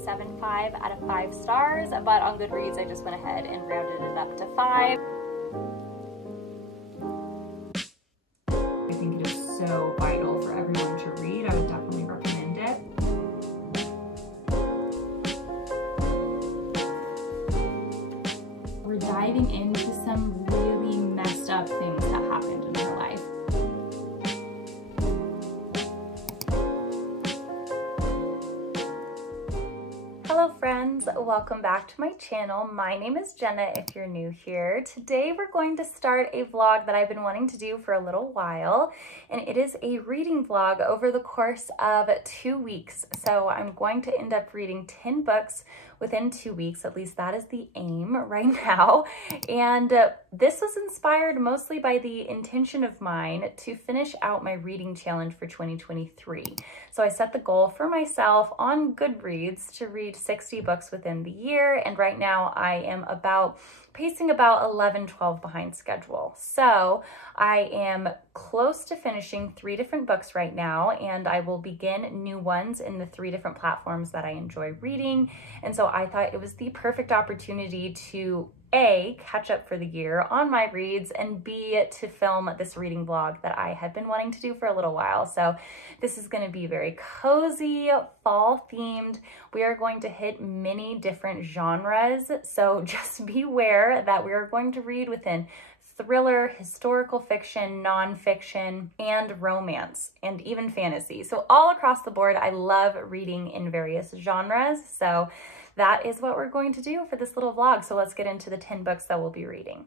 0.75 out of 5 stars, but on Goodreads I just went ahead and rounded it up to 5. I think it is so vital for everyone to read. I would definitely recommend it. We're diving into some really messed up things that happened in her life. Hello friends, welcome back to my channel. My name is Jenna if you're new here. Today we're going to start a vlog that I've been wanting to do for a little while, and it is a reading vlog over the course of 2 weeks. So I'm going to end up reading 10 books within 2 weeks, at least that is the aim right now. And this was inspired mostly by the intention of mine to finish out my reading challenge for 2023. So I set the goal for myself on Goodreads to read 60 books within the year, and right now I am pacing about 11-12 behind schedule. So I am close to finishing 3 different books right now, and I will begin new ones in the 3 different platforms that I enjoy reading. And so I thought it was the perfect opportunity to A, catch up for the year on my reads, and B, to film this reading vlog that I had been wanting to do for a little while. So this is going to be very cozy, fall themed. We are going to hit many different genres, so just beware that we are going to read within thriller, historical fiction, nonfiction, and romance, and even fantasy. So all across the board, I love reading in various genres. So that is what we're going to do for this little vlog. So let's get into the 10 books that we'll be reading.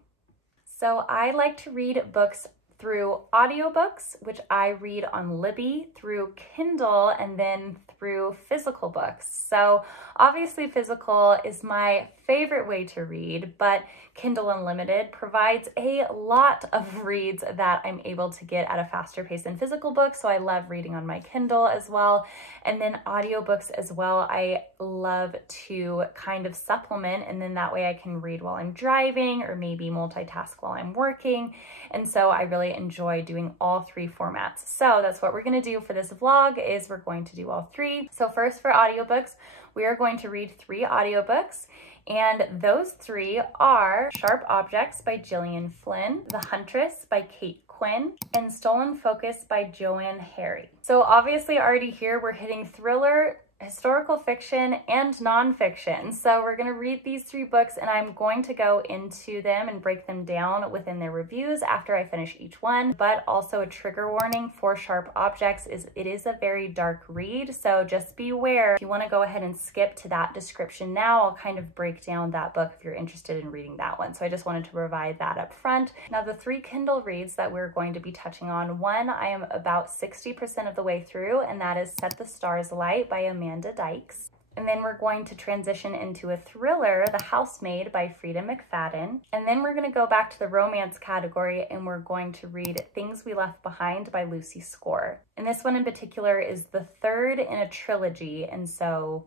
So I like to read books through audiobooks, which I read on Libby, through Kindle, and then through physical books. So obviously physical is my favorite way to read, but Kindle Unlimited provides a lot of reads that I'm able to get at a faster pace than physical books. So I love reading on my Kindle as well. And then audiobooks as well, I love to kind of supplement, and then that way I can read while I'm driving or maybe multitask while I'm working. And so I really enjoy doing all 3 formats. So that's what we're going to do for this vlog, is we're going to do all 3. So first, for audiobooks, we are going to read 3 audiobooks. And those 3 are Sharp Objects by Gillian Flynn, The Huntress by Kate Quinn, and Stolen Focus by Joanne Harry. So obviously already here we're hitting thriller, historical fiction, and nonfiction. So we're going to read these 3 books, and I'm going to go into them and break them down within their reviews after I finish each one. But also a trigger warning for Sharp Objects is it is a very dark read, so just beware. If you want to go ahead and skip to that description now, I'll kind of break down that book if you're interested in reading that one. So I just wanted to provide that up front. Now the 3 Kindle reads that we're going to be touching on, one I am about 60% of the way through, and that is Set the Stars Alight by Amanda Dykes. And then we're going to transition into a thriller, The Housemaid by Frida McFadden. And then we're going to go back to the romance category, and we're going to read Things We Left Behind by Lucy Score. And this one in particular is the 3rd in a trilogy, and so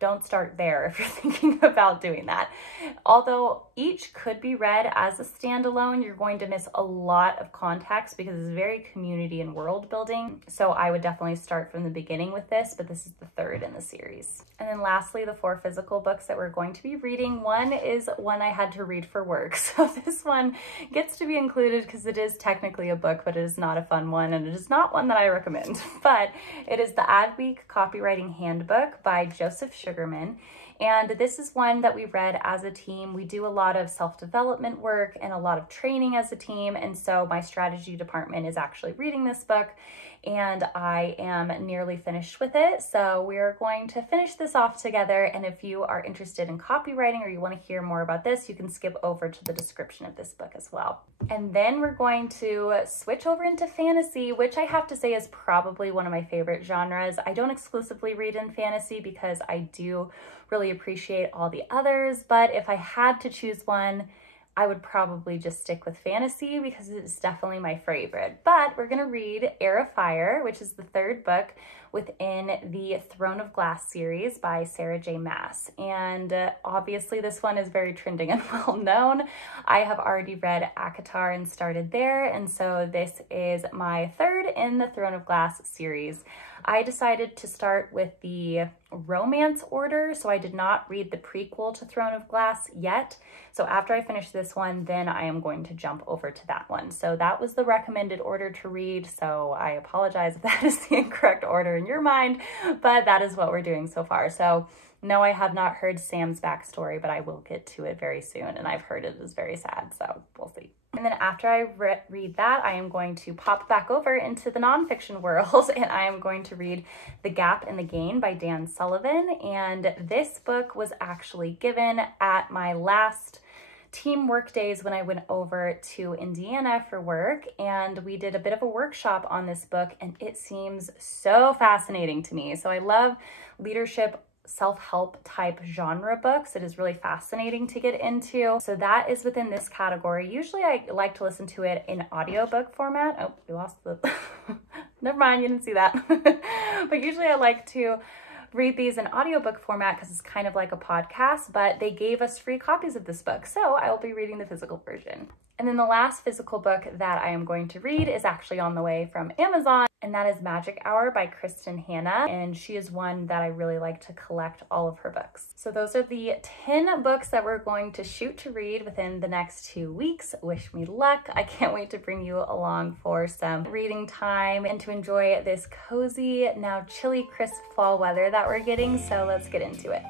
don't start there if you're thinking about doing that. Although each could be read as a standalone, you're going to miss a lot of context because it's very community and world building. So I would definitely start from the beginning with this, but this is the 3rd in the series. And then lastly, the 4 physical books that we're going to be reading. One is one I had to read for work. So this one gets to be included because it is technically a book, but it is not a fun one, and it is not one that I recommend. But it is the Adweek Copywriting Handbook by Joseph Sugarman. And this is one that we read as a team. We do a lot of self-development work and a lot of training as a team. And so my strategy department is actually reading this book, and I am nearly finished with it. So we're going to finish this off together. And if you are interested in copywriting or you want to hear more about this, you can skip over to the description of this book as well. And then we're going to switch over into fantasy, which I have to say is probably one of my favorite genres. I don't exclusively read in fantasy because I do really appreciate all the others, but if I had to choose one, I would probably just stick with fantasy because it's definitely my favorite. But we're going to read Heir of Fire, which is the 3rd book, within the Throne of Glass series by Sarah J. Maas. And obviously this one is very trending and well known. I have already read ACOTAR and started there, and so this is my third in the Throne of Glass series. I decided to start with the romance order, so I did not read the prequel to Throne of Glass yet. So after I finish this one, then I am going to jump over to that one. So that was the recommended order to read, so I apologize if that is the incorrect order in your mind, but that is what we're doing so far. So no, I have not heard Sam's backstory, but I will get to it very soon, and I've heard it is very sad, so we'll see. And then after I read that, I am going to pop back over into the nonfiction world, and I am going to read The Gap and the Gain by Dan Sullivan. And this book was actually given at my last teamwork days when I went over to Indiana for work, and we did a bit of a workshop on this book, and it seems so fascinating to me. So I love leadership self-help type genre books. It is really fascinating to get into. So that is within this category. Usually I like to listen to it in audiobook format. Oh, we lost the, never mind, you didn't see that. But usually I like to read these in audiobook format because it's kind of like a podcast, but they gave us free copies of this book, so I will be reading the physical version. And then the last physical book that I am going to read is actually on the way from Amazon, and that is Magic Hour by Kristen Hanna, and she is one that I really like to collect all of her books. So those are the 10 books that we're going to shoot to read within the next 2 weeks. Wish me luck. I can't wait to bring you along for some reading time and to enjoy this cozy, now chilly, crisp fall weather that we're getting, so let's get into it.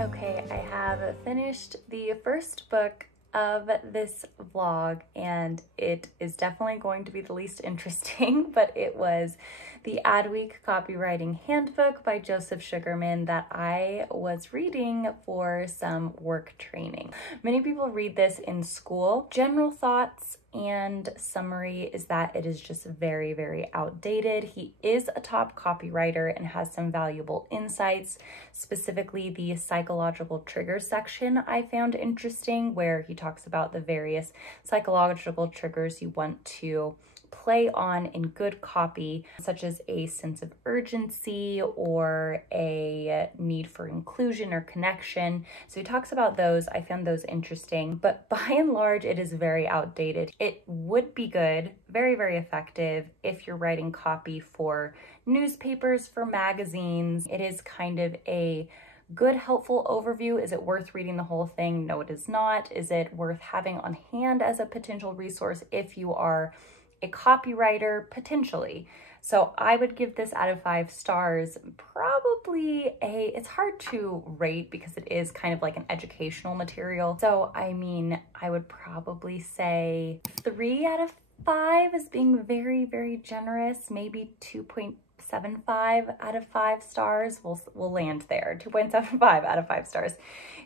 Okay, I have finished the first book of this vlog, and it is definitely going to be the least interesting, but it was the Adweek Copywriting Handbook by Joseph Sugarman that I was reading for some work training. Many people read this in school. General thoughts and summary is that it is just very, very outdated. He is a top copywriter and has some valuable insights, specifically the psychological trigger section I found interesting, where he talks about the various psychological triggers you want to play on in good copy, such as a sense of urgency or a need for inclusion or connection. So he talks about those. I found those interesting, but by and large, it is very outdated. It would be good, very, very effective if you're writing copy for newspapers, for magazines. It is kind of a good, helpful overview. Is it worth reading the whole thing? No, it is not. Is it worth having on hand as a potential resource if you are a copywriter? Potentially. So I would give this out of 5 stars, probably it's hard to rate because it is kind of like an educational material. So I mean, I would probably say 3 out of 5 is being very, very generous, maybe 2.75 out of 5 stars. We'll land there, 2.75 out of 5 stars.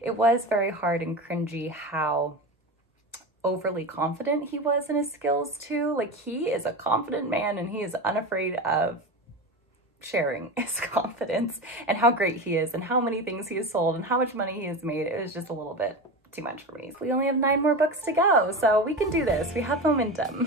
It was very hard and cringy how overly confident he was in his skills too. Like, he is a confident man and he is unafraid of sharing his confidence and how great he is and how many things he has sold and how much money he has made. It was just a little bit too much for me. We only have 9 more books to go, so we can do this. We have momentum.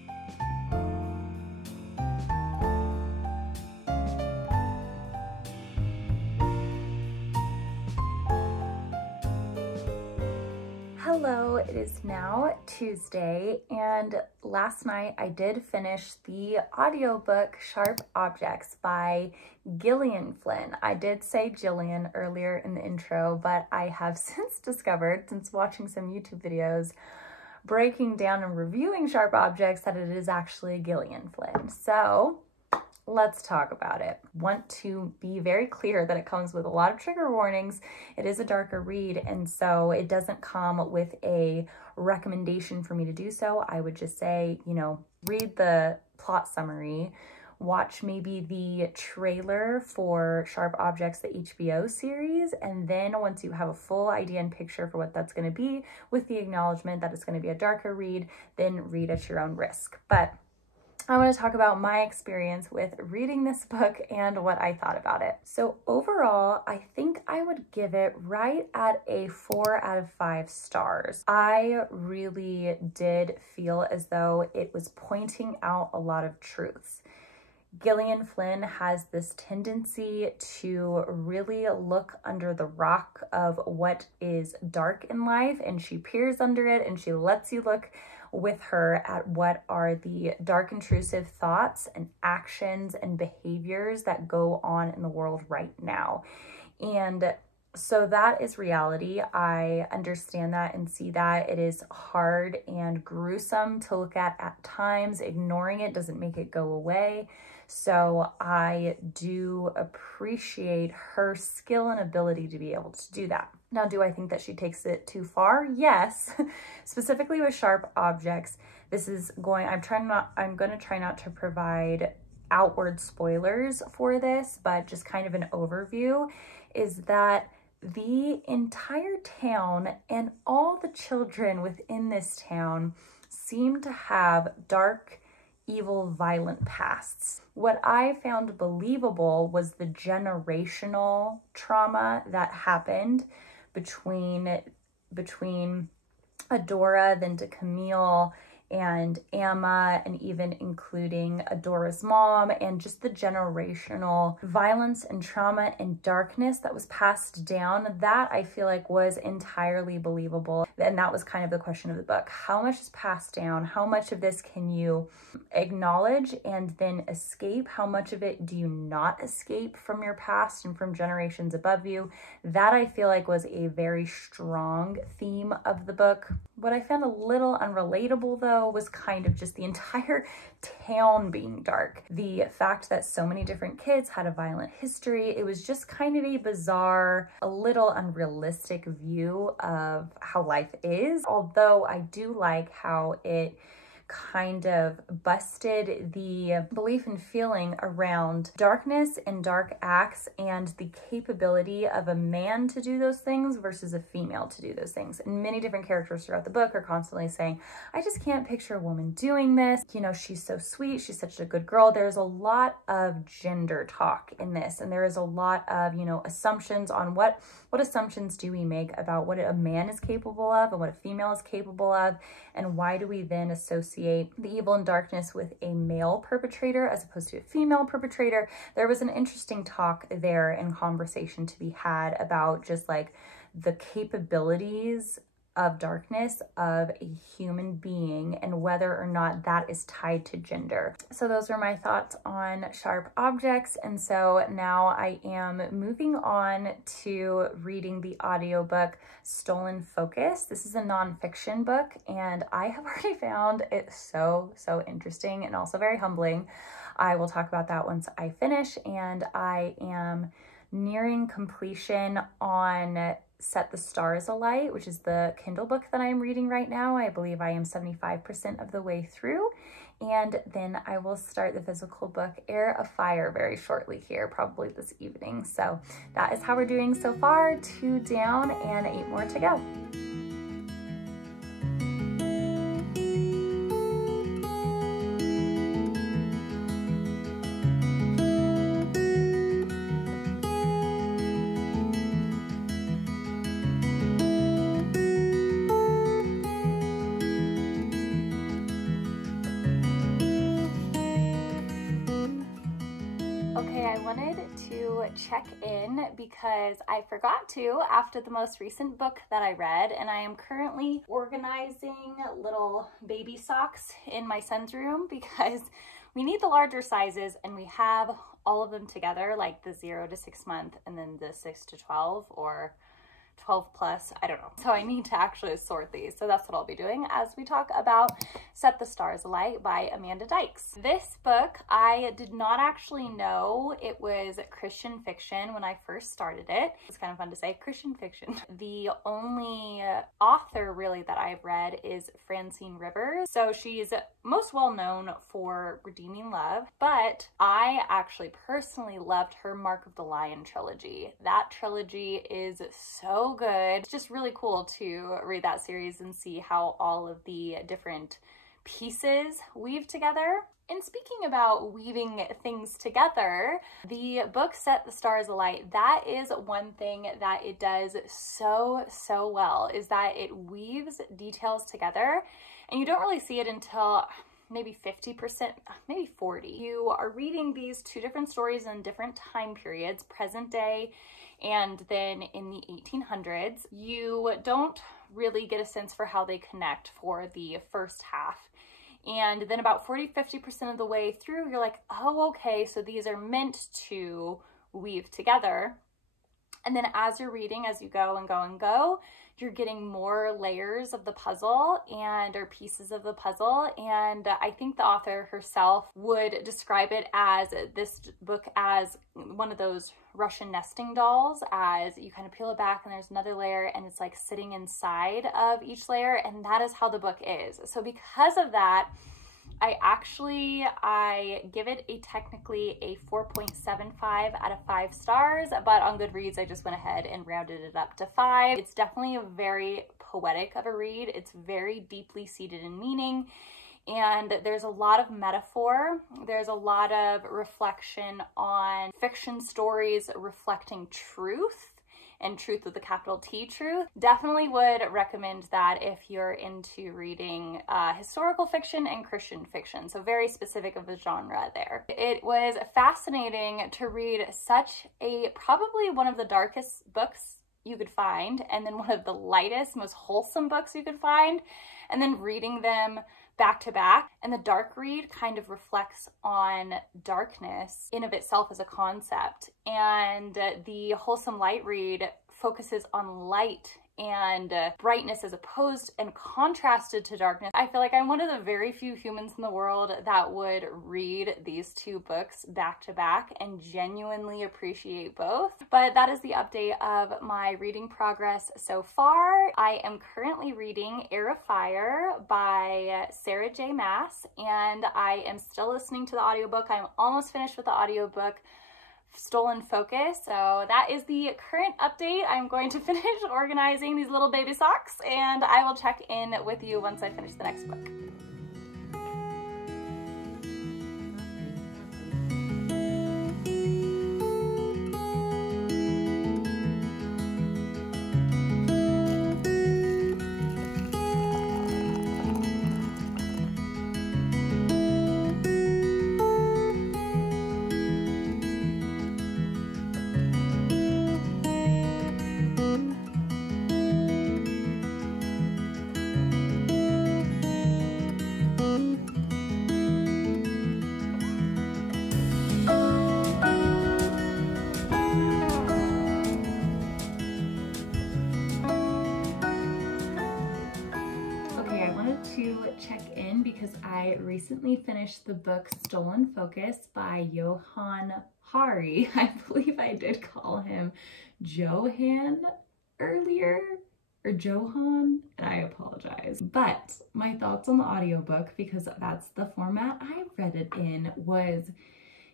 Hello, it is now Tuesday, and last night I did finish the audiobook Sharp Objects by Gillian Flynn. I did say Jillian earlier in the intro, but I have since discovered, since watching some YouTube videos breaking down and reviewing Sharp Objects, that it is actually Gillian Flynn. So let's talk about it. Want to be very clear that it comes with a lot of trigger warnings. It is a darker read, and so it doesn't come with a recommendation for me to do so. I would just say, you know, read the plot summary, watch maybe the trailer for Sharp Objects, the HBO series, and then once you have a full idea and picture for what that's going to be, with the acknowledgement that it's going to be a darker read, then read at your own risk. But I want to talk about my experience with reading this book and what I thought about it. So overall, I think I would give it right at a 4 out of 5 stars. I really did feel as though it was pointing out a lot of truths. Gillian Flynn has this tendency to really look under the rock of what is dark in life, and she peers under it and she lets you look with her at what are the dark intrusive thoughts and actions and behaviors that go on in the world right now. And so that is reality. I understand that and see that. It is hard and gruesome to look at times. Ignoring it doesn't make it go away. So I do appreciate her skill and ability to be able to do that. Now, do I think that she takes it too far? Yes. Specifically with sharp objects, I'm going to try not to provide outward spoilers for this, but just kind of an overview is that the entire town and all the children within this town seem to have dark, evil, violent pasts. What I found believable was the generational trauma that happened between Adora, then to Camille and Amma, and even including Adora's mom, and just the generational violence and trauma and darkness that was passed down. That I feel like was entirely believable. And that was kind of the question of the book. How much is passed down? How much of this can you acknowledge and then escape? How much of it do you not escape from your past and from generations above you? That I feel like was a very strong theme of the book. What I found a little unrelatable though was kind of just the entire town being dark. The fact that so many different kids had a violent history, it was just kind of a bizarre, a little unrealistic view of how life is. Although I do like how it kind of busted the belief and feeling around darkness and dark acts and the capability of a man to do those things versus a female to do those things. And many different characters throughout the book are constantly saying, I just can't picture a woman doing this. You know, she's so sweet. She's such a good girl. There's a lot of gender talk in this. And there is a lot of, assumptions on what assumptions do we make about what a man is capable of and what a female is capable of, and why do we then associate the evil and darkness with a male perpetrator as opposed to a female perpetrator. There was an interesting talk there and conversation to be had about just like the capabilities of darkness of a human being and whether or not that is tied to gender. So those are my thoughts on sharp objects. And so now I am moving on to reading the audiobook Stolen Focus. This is a nonfiction book and I have already found it so interesting and also very humbling. I will talk about that once I finish, and I am nearing completion on Set the Stars Alight, which is the Kindle book that I'm reading right now. I believe I am 75% of the way through. And then I will start the physical book Heir of Fire very shortly here, probably this evening. So that is how we're doing so far. 2 down and 8 more to go. Okay, I wanted to check in because I forgot to after the most recent book that I read, and I am currently organizing little baby socks in my son's room because we need the larger sizes and we have all of them together, like the 0 to 6 month and then the 6 to 12 or 12 plus, I don't know. So I need to actually sort these. So that's what I'll be doing as we talk about Set the Stars Alight by Amanda Dykes. This book, I did not actually know it was Christian fiction when I first started it. It's kind of fun to say, Christian fiction. The only author really that I've read is Francine Rivers. So she's most well known for Redeeming Love, but I actually personally loved her Mark of the Lion trilogy. That trilogy is so good. It's just really cool to read that series and see how all of the different pieces weave together. And speaking about weaving things together, the book Set the Stars Alight, that is one thing that it does so well, is that it weaves details together, and you don't really see it until maybe 50%, maybe 40. You are reading these two different stories in different time periods, present day and then in the 1800s. You don't really get a sense for how they connect for the first half. And then about 40-50% of the way through, you're like, oh, okay, so these are meant to weave together. And then as you're reading, as you go and go and go, you're getting more layers of the puzzle or pieces of the puzzle. And I think the author herself would describe it as this book as one of those Russian nesting dolls, as you kind of peel it back and there's another layer and it's like sitting inside of each layer. And that is how the book is. So because of that, I give it technically a 4.75 out of 5 stars, but on Goodreads, I just went ahead and rounded it up to 5. It's definitely a very poetic of a read. It's very deeply seated in meaning, and there's a lot of metaphor. There's a lot of reflection on fiction stories reflecting truth, and truth with a capital T, truth. Definitely would recommend that if you're into reading historical fiction and Christian fiction. So very specific of a genre there. It was fascinating to read probably one of the darkest books you could find, and then one of the lightest, most wholesome books you could find, and then reading them back to back. And the dark read kind of reflects on darkness in of itself as a concept, and the wholesome light read focuses on light and brightness as opposed and contrasted to darkness. I feel like I'm one of the very few humans in the world that would read these two books back to back and genuinely appreciate both. But that is the update of my reading progress so far. I am currently reading Heir of Fire by Sarah J. Maas, and I am still listening to the audiobook. I'm almost finished with the audiobook, Stolen Focus. So that is the current update. I'm going to finish organizing these little baby socks, and I will check in with you once I finish the next book. Check in because I recently finished the book Stolen Focus by Johann Hari. I believe I did call him Johann earlier, or Johann, and I apologize. But my thoughts on the audiobook, because that's the format I read it in,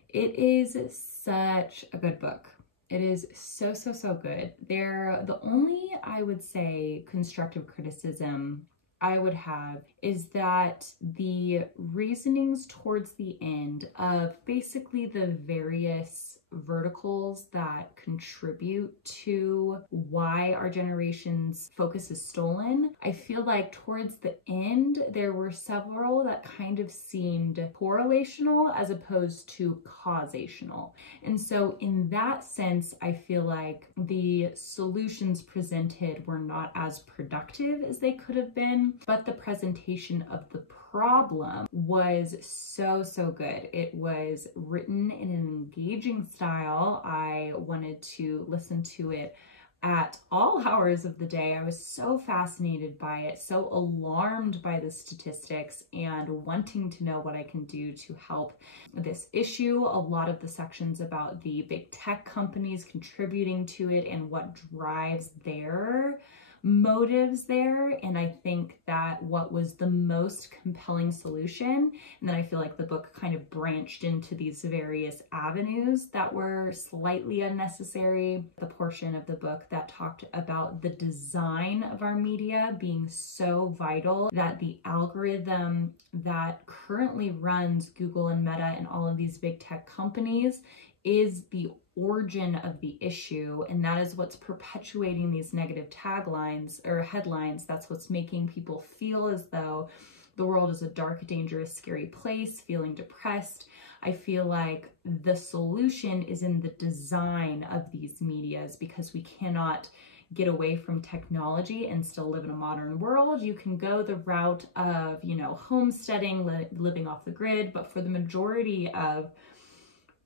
it is such a good book. It is so good. The only, I would say, constructive criticism I would have is that the reasonings towards the end of basically the various verticals that contribute to why our generation's focus is stolen, I feel like towards the end there were several that kind of seemed correlational as opposed to causational. And so in that sense, I feel like the solutions presented were not as productive as they could have been, but the presentation of the problem was so good. It was written in an engaging style. I wanted to listen to it at all hours of the day. I was so fascinated by it, so alarmed by the statistics, and wanting to know what I can do to help this issue. A lot of the sections about the big tech companies contributing to it and what drives their motives there, and I think that what was the most compelling solution, and then I feel like the book kind of branched into these various avenues that were slightly unnecessary. The portion of the book that talked about the design of our media being so vital, that the algorithm that currently runs Google and Meta and all of these big tech companies is the origin of the issue, and that is what's perpetuating these negative taglines or headlines. That's what's making people feel as though the world is a dark, dangerous, scary place, feeling depressed. I feel like the solution is in the design of these medias, because we cannot get away from technology and still live in a modern world. You can go the route of, homesteading, living off the grid, but for the majority of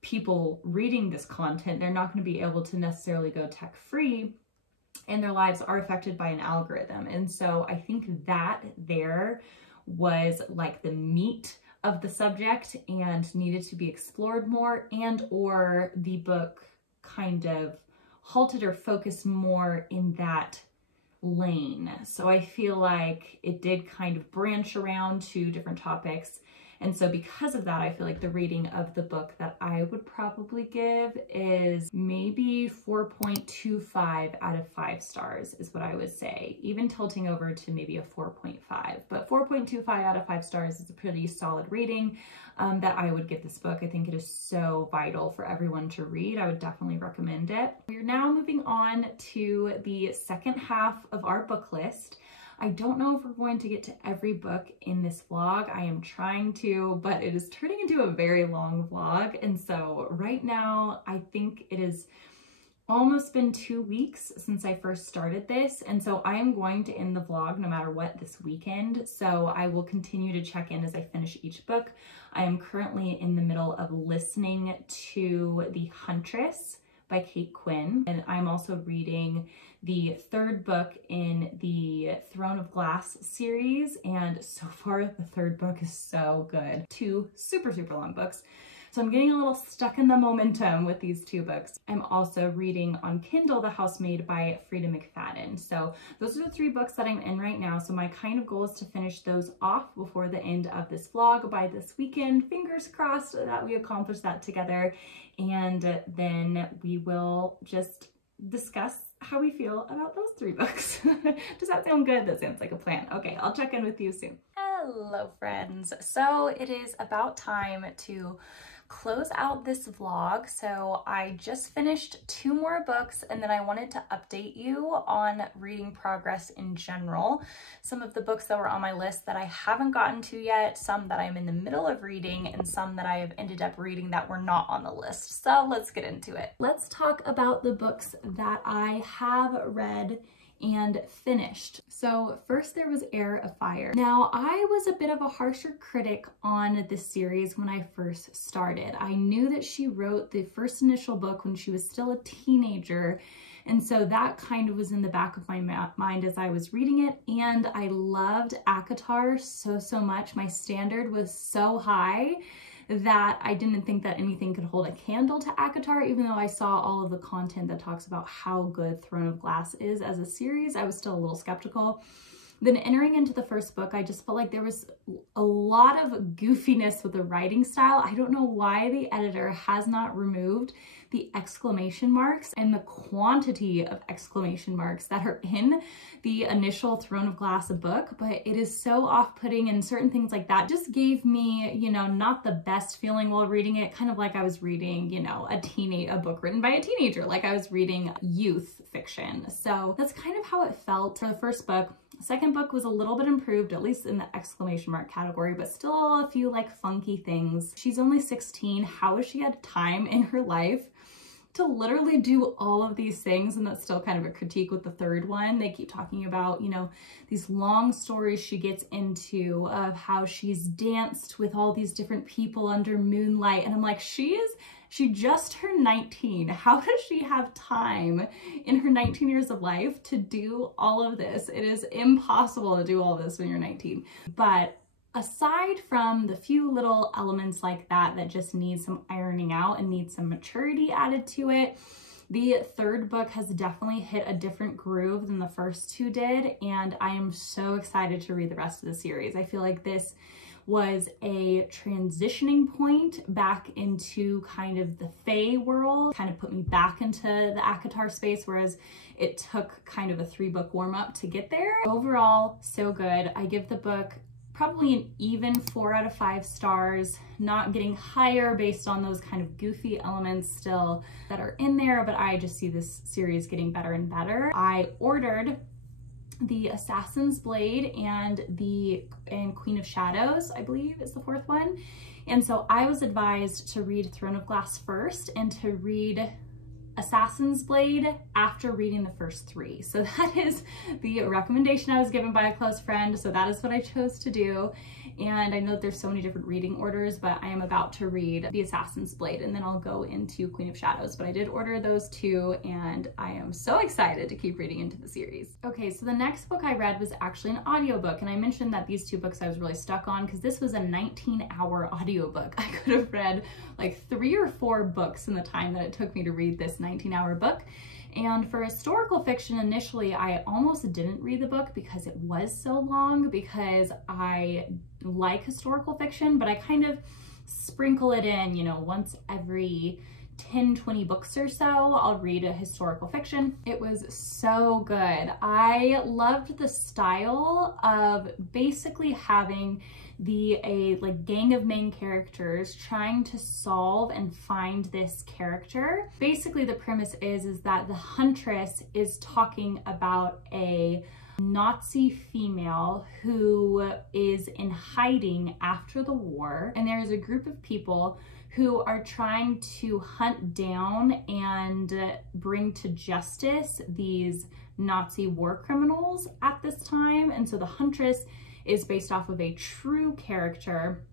people reading this content, they're not going to be able to necessarily go tech free, and their lives are affected by an algorithm. And so I think that there was like the meat of the subject and needed to be explored more, and or the book kind of halted or focused more in that lane. So I feel like it did kind of branch around to different topics. And so because of that, I feel like the rating of the book that I would probably give is maybe 4.25 out of 5 stars is what I would say, even tilting over to maybe a 4.5. But 4.25 out of 5 stars is a pretty solid rating that I would give this book. I think it is so vital for everyone to read. I would definitely recommend it. We're now moving on to the second half of our book list. I don't know if we're going to get to every book in this vlog. I am trying to, but it is turning into a very long vlog. And so right now, I think it has almost been 2 weeks since I first started this. And so I am going to end the vlog no matter what this weekend. So I will continue to check in as I finish each book. I am currently in the middle of listening to The Huntress by Kate Quinn. And I'm also reading the third book in the Throne of Glass series. And so far, the third book is so good. 2 super, super long books. So I'm getting a little stuck in the momentum with these 2 books. I'm also reading on Kindle The Housemaid by Frida McFadden. So those are the 3 books that I'm in right now. So my kind of goal is to finish those off before the end of this vlog by this weekend. Fingers crossed that we accomplish that together. And then we will just discuss how we feel about those 3 books. Does that sound good? That sounds like a plan. Okay, I'll check in with you soon. Hello, friends. So it is about time to close out this vlog. So I just finished 2 more books, and then I wanted to update you on reading progress in general. Some of the books that were on my list that I haven't gotten to yet, some that I'm in the middle of reading, and some that I have ended up reading that were not on the list. So let's get into it. Let's talk about the books that I have read and finished. So first there was Heir of Fire. Now I was a bit of a harsher critic on this series when I first started. I knew that she wrote the first initial book when she was still a teenager, and so that kind of was in the back of my mind as I was reading it, and I loved ACOTAR so much. My standard was so high that I didn't think that anything could hold a candle to ACOTAR, even though I saw all of the content that talks about how good Throne of Glass is as a series. I was still a little skeptical. Then entering into the first book, I just felt like there was a lot of goofiness with the writing style. I don't know why the editor has not removed the exclamation marks and the quantity of exclamation marks that are in the initial Throne of Glass book, but it is so off-putting, and certain things like that just gave me, not the best feeling while reading it, kind of like I was reading, a book written by a teenager, like I was reading youth fiction. So that's kind of how it felt for the first book. Second book was a little bit improved, at least in the exclamation mark category, but still a few like funky things. She's only 16. How has she had time in her life to literally do all of these things? And that's still kind of a critique with the third one. They keep talking about, these long stories she gets into of how she's danced with all these different people under moonlight. And I'm like, she just turned 19. How does she have time in her 19 years of life to do all of this? It is impossible to do all this when you're 19. But aside from the few little elements like that just need some ironing out and need some maturity added to it, The third book has definitely hit a different groove than the first two did, and I am so excited to read the rest of the series. I feel like this was a transitioning point back into kind of the Fae world, kind of put me back into the ACOTAR space, whereas it took kind of a 3-book warm-up to get there. Overall, so good. I give the book probably an even 4 out of 5 stars, not getting higher based on those kind of goofy elements still that are in there, but I just see this series getting better and better. I ordered the Assassin's Blade and Queen of Shadows, I believe is the 4th one. And so I was advised to read Throne of Glass first and to read Assassin's Blade after reading the first 3. So that is the recommendation I was given by a close friend. So that is what I chose to do. And I know that there's so many different reading orders, but I am about to read the Assassin's Blade and then I'll go into Queen of Shadows. But I did order those 2 and I am so excited to keep reading into the series. Okay, so the next book I read was actually an audiobook. And I mentioned that these 2 books I was really stuck on because this was a 19-hour audiobook. I could have read like 3 or 4 books in the time that it took me to read this 19-hour book. And for historical fiction, initially, I almost didn't read the book because it was so long, because I like historical fiction, but I kind of sprinkle it in, you know, once every 10, 20 books or so, I'll read a historical fiction. It was so good. I loved the style of basically having a gang of main characters trying to solve and find this character. Basically the premise is that the Huntress is talking about a Nazi female who is in hiding after the war, and there is a group of people who are trying to hunt down and bring to justice these Nazi war criminals at this time. And so the Huntress is based off of a true character.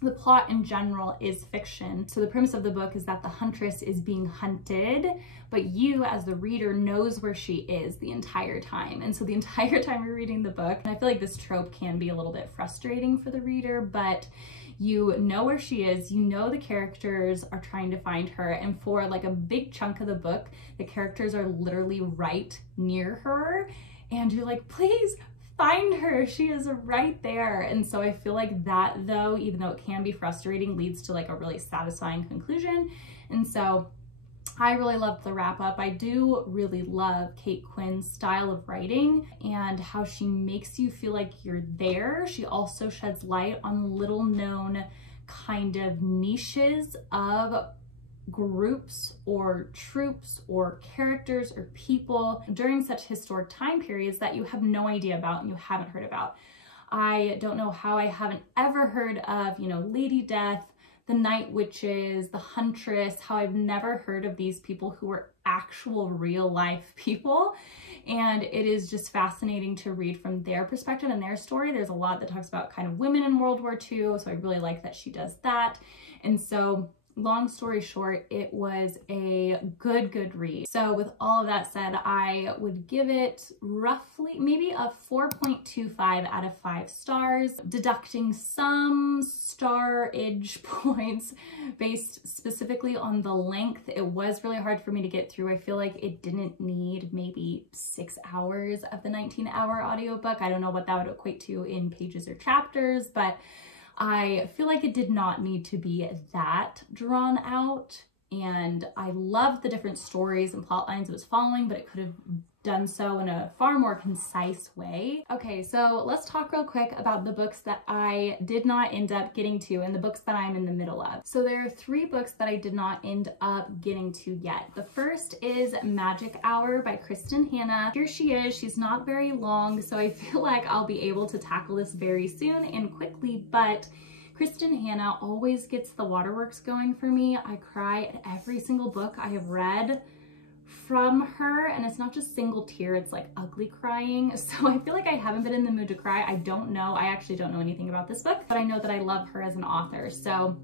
The plot in general is fiction. So the premise of the book is that the Huntress is being hunted, but you as the reader knows where she is the entire time. And so the entire time you're reading the book, and I feel like this trope can be a little bit frustrating for the reader, but you know where she is, you know the characters are trying to find her, and for like a big chunk of the book, the characters are literally right near her, and you're like, please find her, she is right there. And so I feel like that, though, even though it can be frustrating, leads to like a really satisfying conclusion. And so I really loved the wrap up. I do really love Kate Quinn's style of writing and how she makes you feel like you're there. She also sheds light on little known kind of niches of groups or troops or characters or people during such historic time periods that you have no idea about and you haven't heard about. I don't know how I haven't ever heard of, you know, Lady Death, the Night Witches, the Huntress, how I've never heard of these people who were actual real life people. And it is just fascinating to read from their perspective and their story. There's a lot that talks about kind of women in World War II, so I really like that she does that. And so long story short, it was a good read. So with all of that said, I would give it roughly maybe a 4.25 out of 5 stars, deducting some starage points based specifically on the length. It was really hard for me to get through. I feel like it didn't need maybe 6 hours of the 19-hour audiobook. I don't know what that would equate to in pages or chapters, but I feel like it did not need to be that drawn out, and I loved the different stories and plot lines it was following, but it could have done so in a far more concise way. Okay, so let's talk real quick about the books that I did not end up getting to and the books that I'm in the middle of. So there are 3 books that I did not end up getting to yet. The first is Magic Hour by Kristen Hanna. Here she is. She's not very long, so I feel like I'll be able to tackle this very soon and quickly, but Kristen Hanna always gets the waterworks going for me. I cry at every single book I have read from her, and it's not just single tear, it's like ugly crying. So I feel like I haven't been in the mood to cry. I don't know. I actually don't know anything about this book, but I know that I love her as an author. So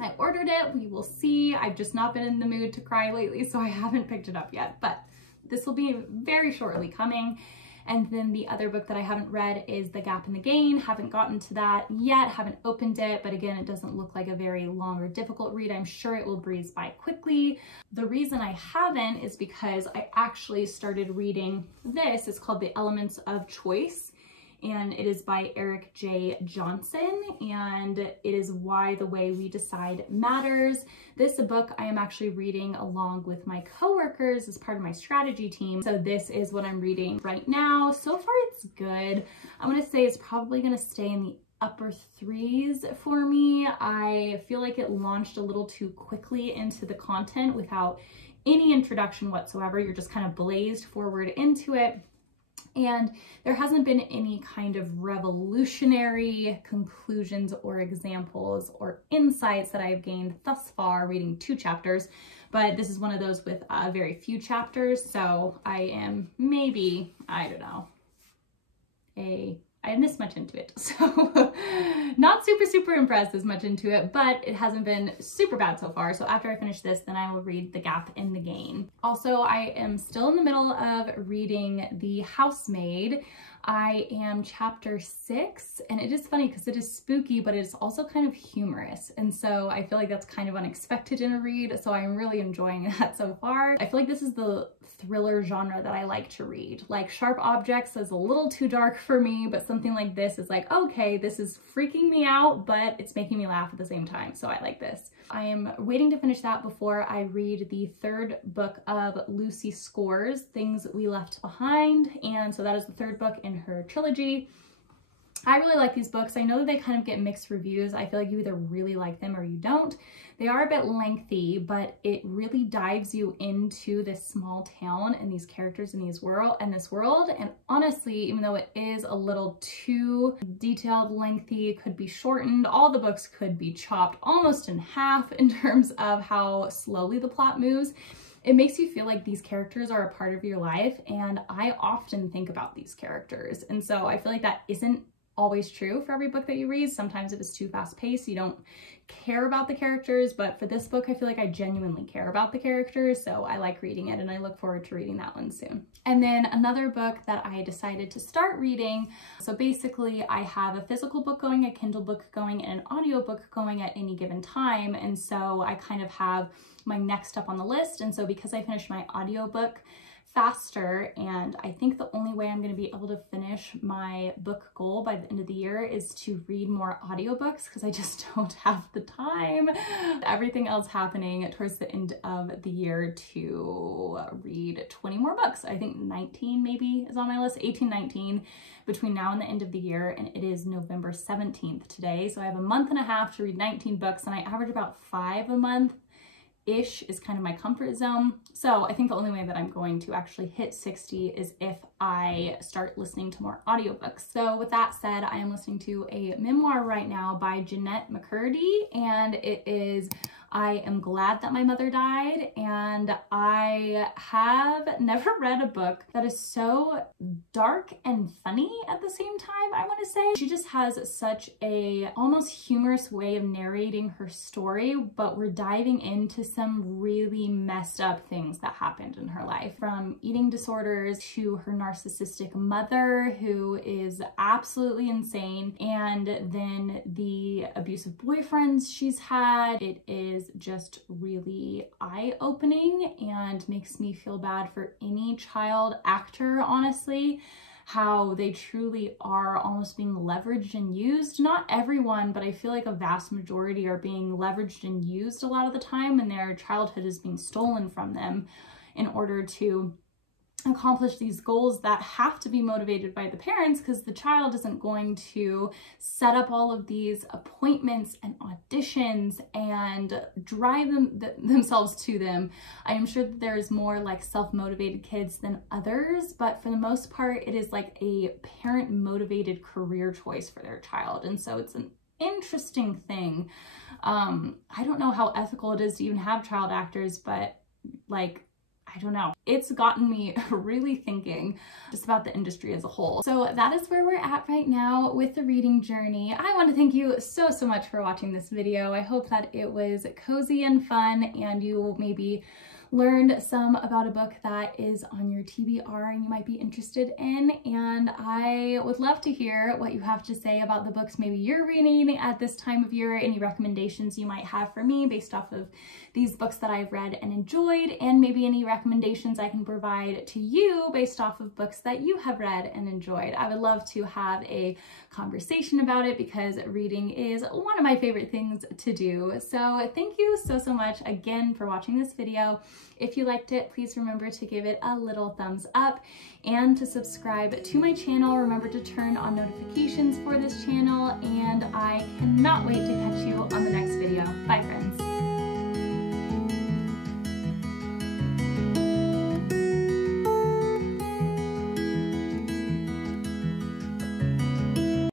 I ordered it. We will see. I've just not been in the mood to cry lately, so I haven't picked it up yet, but this will be very shortly coming. And then the other book that I haven't read is The Gap and the Gain. Haven't gotten to that yet, haven't opened it, but again, it doesn't look like a very long or difficult read. I'm sure it will breeze by quickly. The reason I haven't is because I actually started reading this. It's called The Elements of Choice, and it is by Eric J. Johnson, and it is Why the Way We Decide Matters. This is a book I am actually reading along with my coworkers as part of my strategy team. So this is what I'm reading right now. So far it's good. I'm gonna say it's probably gonna stay in the upper 3s for me. I feel like it launched a little too quickly into the content without any introduction whatsoever. You're just kind of blazed forward into it. And there hasn't been any kind of revolutionary conclusions or examples or insights that I've gained thus far reading 2 chapters, but this is one of those with very few chapters. So I am maybe, I don't know, I haven't this much into it. So not super impressed as much into it, but it hasn't been super bad so far. So after I finish this, then I will read The Gap and the Gain. Also, I am still in the middle of reading The Housemaid. I am chapter 6, and it is funny because it is spooky, but it's also kind of humorous. And so I feel like that's kind of unexpected in a read. So I'm really enjoying that so far. I feel like this is the thriller genre that I like to read. Like Sharp Objects is a little too dark for me, but something like this is like, okay, this is freaking me out, but it's making me laugh at the same time. So I like this. I am waiting to finish that before I read the 3rd book of Lucy Score's Things We Left Behind. And so that is the 3rd book in her trilogy. I really like these books. I know that they kind of get mixed reviews. I feel like you either really like them or you don't. They are a bit lengthy, but it really dives you into this small town and these characters in this world. And honestly, even though it is a little too detailed, lengthy, could be shortened, all the books could be chopped almost in half in terms of how slowly the plot moves. It makes you feel like these characters are a part of your life, and I often think about these characters. And so I feel like that isn't always true for every book that you read. Sometimes if it's too fast-paced, you don't care about the characters, but for this book, I feel like I genuinely care about the characters, so I like reading it, and I look forward to reading that one soon. And then another book that I decided to start reading, so basically I have a physical book going, a Kindle book going, and an audiobook going at any given time, and so I kind of have my next up on the list. And so because I finished my audiobook faster, and I think the only way I'm going to be able to finish my book goal by the end of the year is to read more audiobooks, because I just don't have the time. Everything else happening towards the end of the year to read 20 more books. I think 19 maybe is on my list, 18, 19 between now and the end of the year, and it is November 17th today. So I have a month and a half to read 19 books, and I average about 5 a month. Ish is kind of my comfort zone. So I think the only way that I'm going to actually hit 60 is if I start listening to more audiobooks. So with that said, I am listening to a memoir right now by Jeanette McCurdy, and it is I Am Glad That My Mother Died. And I have never read a book that is so dark and funny at the same time, I want to say. She just has such a almost humorous way of narrating her story, but we're diving into some really messed up things that happened in her life, from eating disorders to her narcissistic mother, who is absolutely insane, and then the abusive boyfriends she's had. It is just really eye-opening and makes me feel bad for any child actor, honestly, how they truly are almost being leveraged and used. Not everyone, but I feel like a vast majority are being leveraged and used a lot of the time, and their childhood is being stolen from them in order to accomplish these goals that have to be motivated by the parents, because the child isn't going to set up all of these appointments and auditions and drive themselves to them. I am sure that there's more like self-motivated kids than others, but for the most part, it is like a parent-motivated career choice for their child. And so it's an interesting thing. I don't know how ethical it is to even have child actors, but like, I don't know. It's gotten me really thinking just about the industry as a whole. So that is where we're at right now with the reading journey. I want to thank you so much for watching this video. I hope that it was cozy and fun, and you maybe learned some about a book that is on your TBR and you might be interested in. And I would love to hear what you have to say about the books maybe you're reading at this time of year, any recommendations you might have for me based off of these books that I've read and enjoyed, and maybe any recommendations I can provide to you based off of books that you have read and enjoyed. I would love to have a conversation about it because reading is one of my favorite things to do. So thank you so much again for watching this video. If you liked it, please remember to give it a little thumbs up and to subscribe to my channel. Remember to turn on notifications for this channel, and I cannot wait to catch you on the next